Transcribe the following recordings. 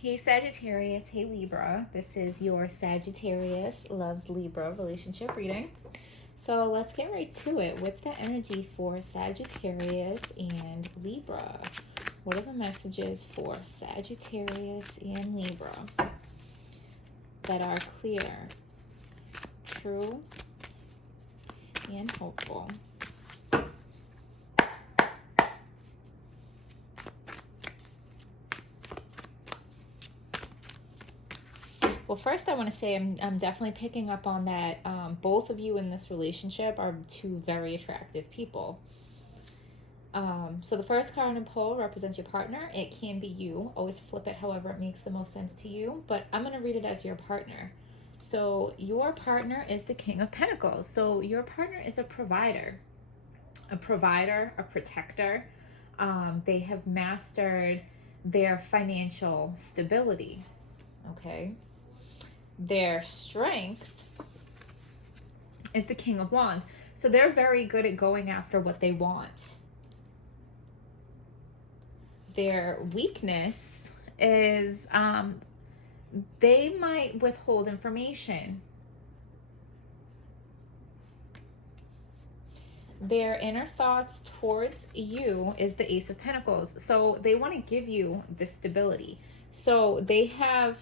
Hey Sagittarius, hey Libra. This is your Sagittarius Loves Libra relationship reading. So let's get right to it. What's the energy for Sagittarius and Libra? What are the messages for Sagittarius and Libra that are clear, true, and hopeful? Well, first I want to say I'm definitely picking up on that. Both of you in this relationship are two very attractive people. So the first card in pull represents your partner. It can be you. Always flip it however it makes the most sense to you. But I'm going to read it as your partner. So your partner is the King of Pentacles. So your partner is a provider, a protector. They have mastered their financial stability. Okay. Their strength is the King of Wands. So they're very good at going after what they want. Their weakness is they might withhold information. Their inner thoughts towards you is the Ace of Pentacles. So they want to give you the stability. So they have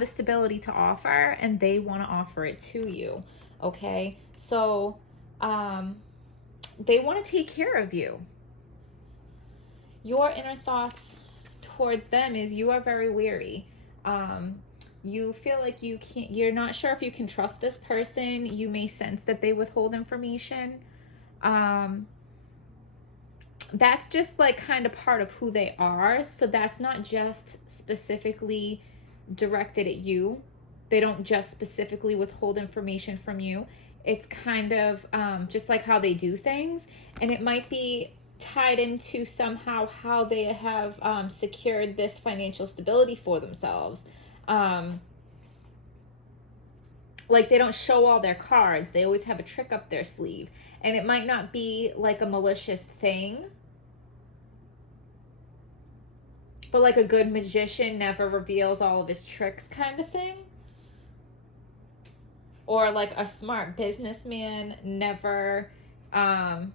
the stability to offer, and they want to offer it to you. Okay, so they want to take care of you. Your inner thoughts towards them is you are very weary. You feel like you're not sure if you can trust this person. You may sense that they withhold information. That's just like kind of part of who they are. So that's not just specifically directed at you. They don't just specifically withhold information from you. It's kind of just like how they do things, and it might be tied into somehow how they have secured this financial stability for themselves. Like they don't show all their cards. They always have a trick up their sleeve, and it might not be like a malicious thing, but like a good magician never reveals all of his tricks kind of thing. Or like a smart businessman never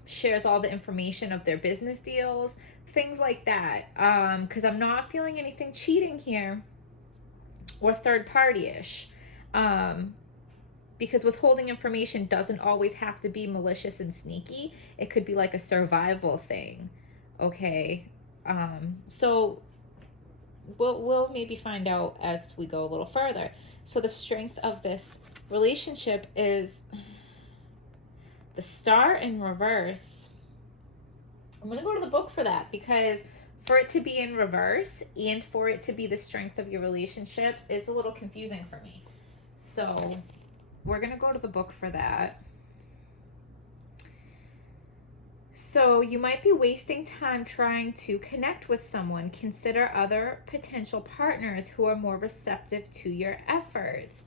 shares all the information of their business deals. Things like that. Because I'm not feeling anything cheating here or third party-ish. Because withholding information doesn't always have to be malicious and sneaky. It could be like a survival thing. Okay. So we'll maybe find out as we go a little further. So the strength of this relationship is the Star in reverse. I'm going to go to the book for that, because for it to be in reverse and for it to be the strength of your relationship is a little confusing for me. So we're going to go to the book for that. So you might be wasting time trying to connect with someone. Consider other potential partners who are more receptive to your efforts.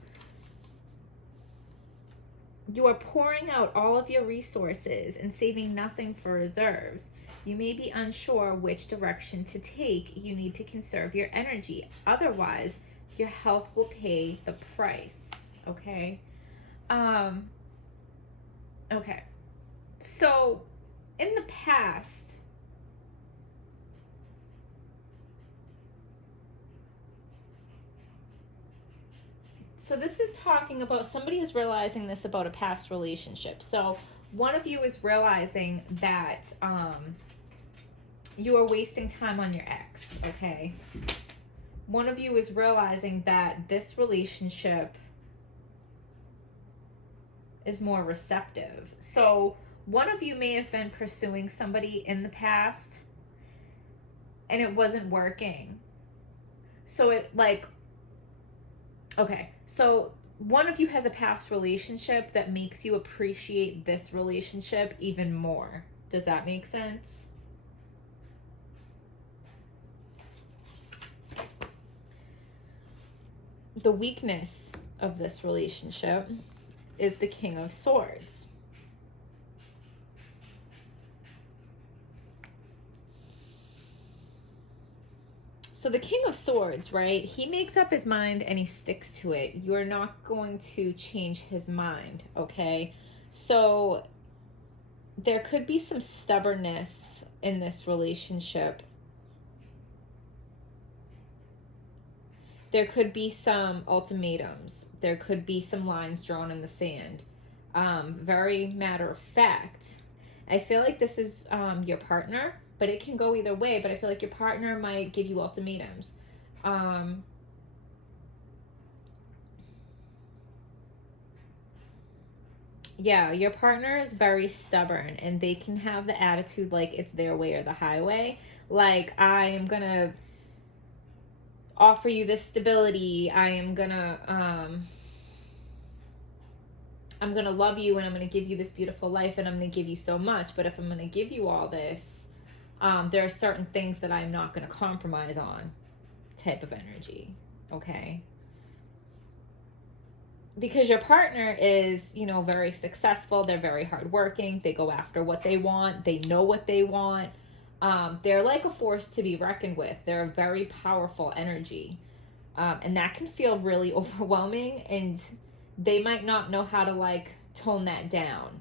You are pouring out all of your resources and saving nothing for reserves. You may be unsure which direction to take. You need to conserve your energy. Otherwise, your health will pay the price. Okay? Okay. So in the past, so this is talking about somebody is realizing this about a past relationship. So one of you is realizing that you are wasting time on your ex, okay? One of you is realizing that this relationship is more receptive. So one of you may have been pursuing somebody in the past and it wasn't working. So it like, okay, so one of you has a past relationship that makes you appreciate this relationship even more. Does that make sense? The weakness of this relationship is the King of Swords. So the King of Swords, right? He makes up his mind and he sticks to it. You're not going to change his mind, okay? So there could be some stubbornness in this relationship. There could be some ultimatums. There could be some lines drawn in the sand. Very matter of fact. I feel like this is your partner, but it can go either way. But I feel like your partner might give you ultimatums. Yeah, your partner is very stubborn, and they can have the attitude like it's their way or the highway. Like, I am gonna offer you this stability. I'm gonna love you, and I'm gonna give you this beautiful life, and I'm gonna give you so much. But if I'm gonna give you all this, there are certain things that I'm not gonna compromise on, type of energy. Okay. Because your partner is, you know, very successful. They're very hardworking. They go after what they want. They know what they want. They're like a force to be reckoned with. They're a very powerful energy. And that can feel really overwhelming, and they might not know how to like tone that down.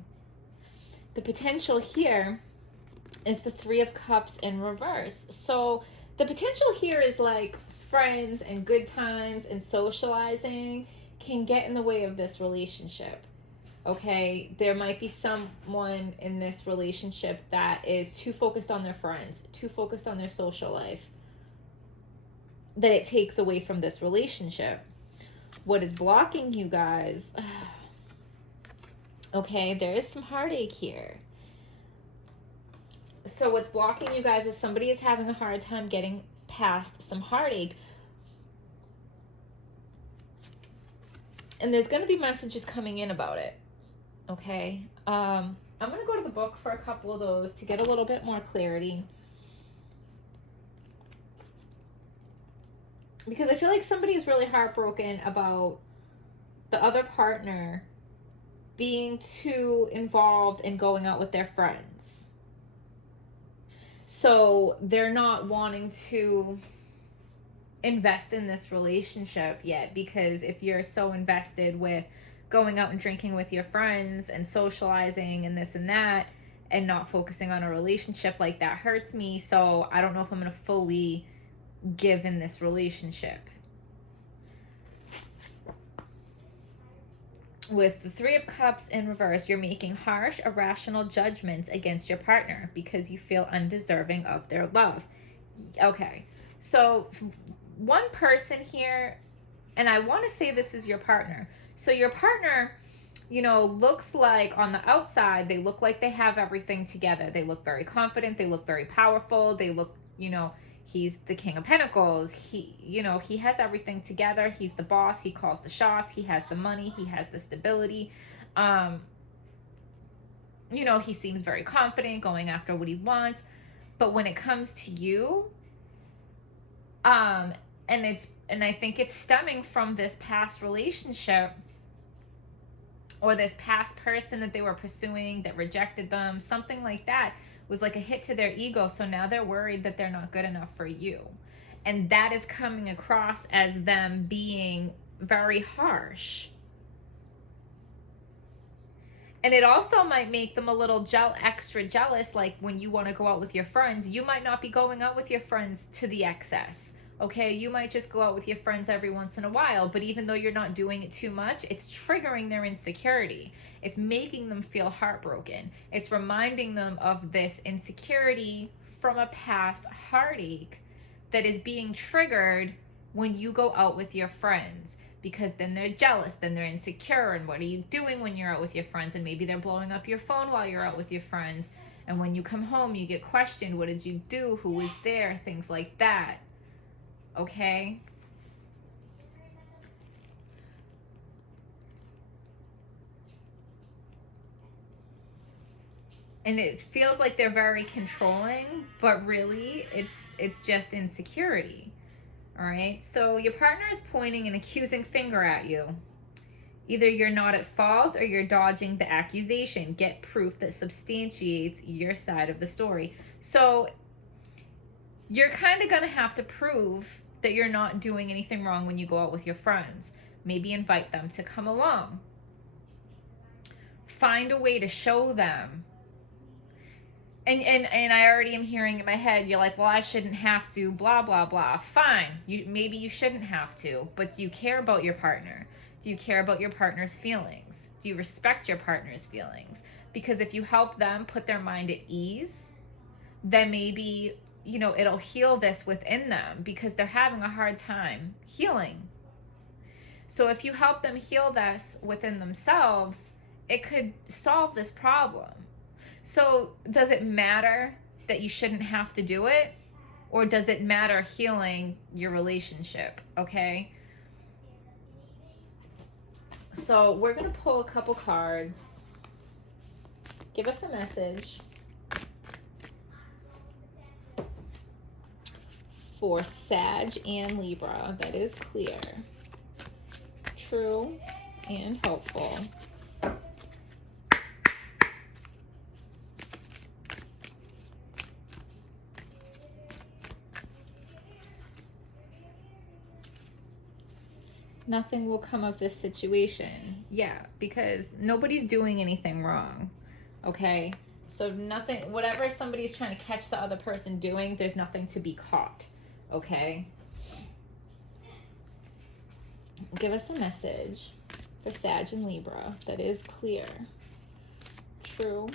The potential here is the Three of Cups in reverse. So the potential here is like friends and good times and socializing can get in the way of this relationship. Okay, there might be someone in this relationship that is too focused on their friends, too focused on their social life, that it takes away from this relationship. What is blocking you guys? Okay, there is some heartache here. So what's blocking you guys is somebody is having a hard time getting past some heartache. And there's going to be messages coming in about it. Okay. I'm going to go to the book for a couple of those to get a little bit more clarity. Because I feel like somebody is really heartbroken about the other partner being too involved in going out with their friends. So they're not wanting to invest in this relationship yet, because if you're so invested with going out and drinking with your friends and socializing and this and that and not focusing on a relationship, like that hurts me, so I don't know if I'm going to fully give in this relationship. With the Three of Cups in reverse, you're making harsh, irrational judgments against your partner because you feel undeserving of their love. Okay, so one person here, and I want to say this is your partner. So your partner, you know, looks like on the outside, they look like they have everything together. They look very confident. They look very powerful. They look, you know, he's the King of Pentacles. He, you know, he has everything together. He's the boss. He calls the shots. He has the money. He has the stability. You know, he seems very confident, going after what he wants. But when it comes to you, and I think it's stemming from this past relationship or this past person that they were pursuing that rejected them, something like that was like a hit to their ego. So now they're worried that they're not good enough for you. And that is coming across as them being very harsh. And it also might make them a little extra jealous. Like when you want to go out with your friends, you might not be going out with your friends to the excess. Okay, you might just go out with your friends every once in a while, but even though you're not doing it too much, it's triggering their insecurity. It's making them feel heartbroken. It's reminding them of this insecurity from a past heartache that is being triggered when you go out with your friends, because then they're jealous, then they're insecure, and what are you doing when you're out with your friends? And maybe they're blowing up your phone while you're out with your friends, and when you come home, you get questioned, what did you do? Who was there? Things like that. Okay? And it feels like they're very controlling, but really it's just insecurity. All right? So your partner is pointing an accusing finger at you. Either you're not at fault or you're dodging the accusation. Get proof that substantiates your side of the story. So you're kind of going to have to prove that you're not doing anything wrong when you go out with your friends. Maybe invite them to come along. Find a way to show them. And I already am hearing in my head, you're like, well, I shouldn't have to, blah, blah, blah. Fine. Maybe you shouldn't have to, but do you care about your partner? Do you care about your partner's feelings? Do you respect your partner's feelings? Because if you help them put their mind at ease, then maybe, you know, it'll heal this within them because they're having a hard time healing. So if you help them heal this within themselves, it could solve this problem. So does it matter that you shouldn't have to do it? Or does it matter healing your relationship? Okay. So we're going to pull a couple cards. Give us a message for Sag and Libra that is clear, true, and hopeful. Nothing will come of this situation. Yeah, because nobody's doing anything wrong. Okay? So nothing, whatever somebody's trying to catch the other person doing, there's nothing to be caught. Okay? Give us a message for Sag and Libra that is clear, true,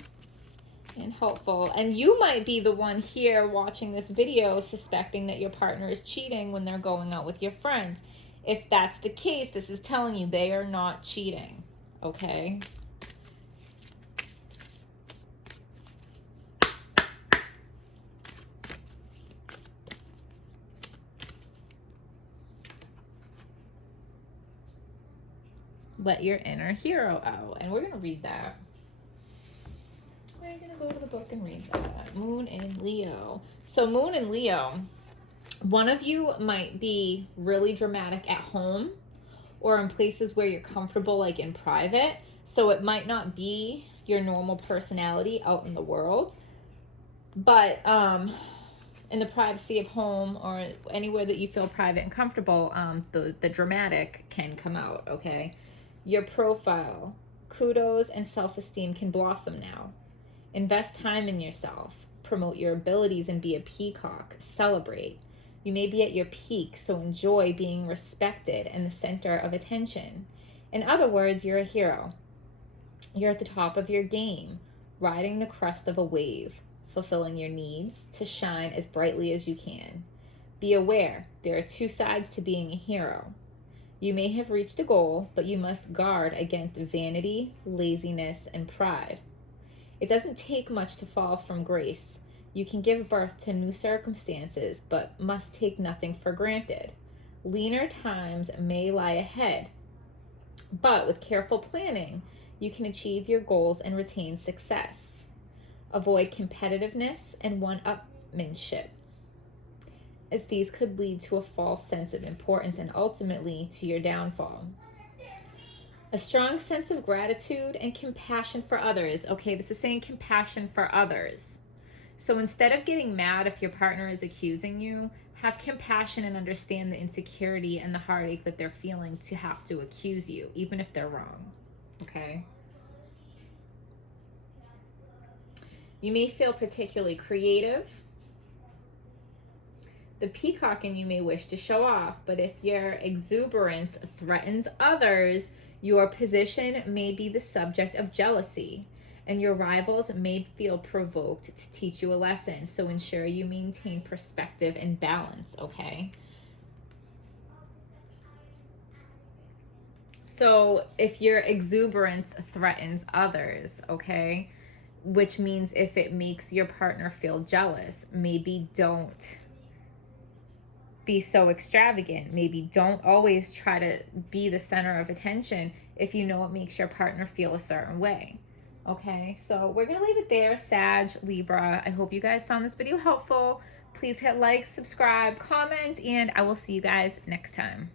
and helpful. And you might be the one here watching this video suspecting that your partner is cheating when they're going out with your friends. If that's the case, this is telling you they are not cheating, okay? Let your inner hero out. And we're going to read that. We're going to go to the book and read that. Moon in Leo. So Moon in Leo, one of you might be really dramatic at home or in places where you're comfortable, like in private. So it might not be your normal personality out in the world. But in the privacy of home or anywhere that you feel private and comfortable, the dramatic can come out, okay? Your profile, kudos, and self-esteem can blossom now. Invest time in yourself. Promote your abilities and be a peacock. Celebrate. You may be at your peak, so enjoy being respected and the center of attention. In other words, you're a hero. You're at the top of your game, riding the crest of a wave, fulfilling your needs to shine as brightly as you can. Be aware, there are two sides to being a hero. You may have reached a goal, but you must guard against vanity, laziness, and pride. It doesn't take much to fall from grace. You can give birth to new circumstances, but must take nothing for granted. Leaner times may lie ahead, but with careful planning, you can achieve your goals and retain success. Avoid competitiveness and one-upmanship, as these could lead to a false sense of importance and ultimately to your downfall. A strong sense of gratitude and compassion for others. Okay, this is saying compassion for others. So instead of getting mad if your partner is accusing you, have compassion and understand the insecurity and the heartache that they're feeling to have to accuse you, even if they're wrong. Okay? You may feel particularly creative. The peacock in you may wish to show off, but if your exuberance threatens others, your position may be the subject of jealousy, and your rivals may feel provoked to teach you a lesson. So ensure you maintain perspective and balance, okay? So if your exuberance threatens others, okay, which means if it makes your partner feel jealous, maybe don't be so extravagant. Maybe don't always try to be the center of attention if you know it makes your partner feel a certain way. Okay, so we're going to leave it there, Sag, Libra. I hope you guys found this video helpful. Please hit like, subscribe, comment, and I will see you guys next time.